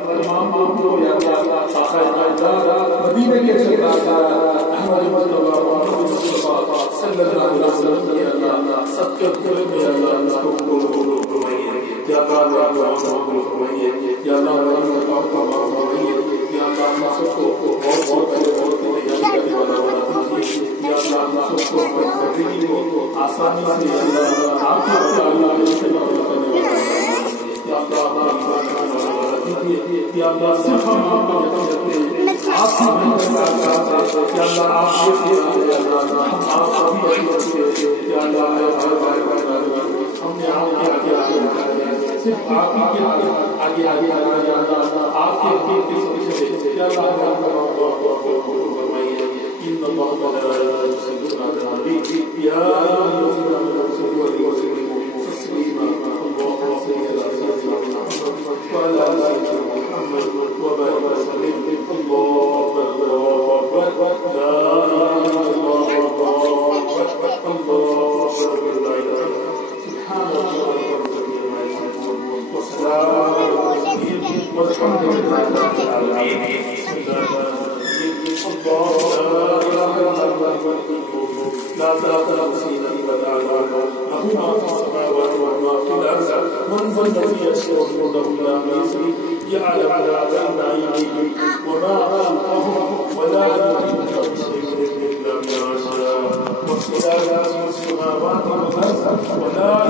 امام کو یا مدینے کے سرکار احمد مصطفیٰ محمد مصطفیٰ صلی اللہ علیہ وسلم کے اللہ سب کے دل میں اللہ اس کو قبول فرمائیے یا اللہ قبول فرمائیے یا اللہ فرمائیے یا اللہ ہم سب کو بہت تیاری والا یا اللہ سب کو زندگی کو آسانی سے اللہ آپ کے اللہ سے کرنے والا یا اللہ صرف ہم آپ کو کرتے ہیں آپ کی محبت یا اللہ آپ کے آپ بھی یا اللہ ہم نے آپ کے آگے صرف آپ ہی کے آگے یا اللہ آپ کے پیچھے یا اللہ فرمائیے ان اللہ تعالی یصلون علی النبی یا ایھا الذین آمنوا صلوا علیہ وسلموا تسلیما اللهم صل علی سيدنا محمد وعلى آل سيدنا محمد وبارك وسلم الله أكبر لا إله إلا الله الله أكبر سبحان الله والسلام والحمد لله رب العالمين لا تأخذ سنة ولا نوم له ما في السماوات وما في الأرض من ذا الذي يشفع عنده إلا بإذنه يعلم ما بين أيديهم وما خلفهم ولا يحيطون بشيء إلا بما شاء وسع السماوات والأرض ولا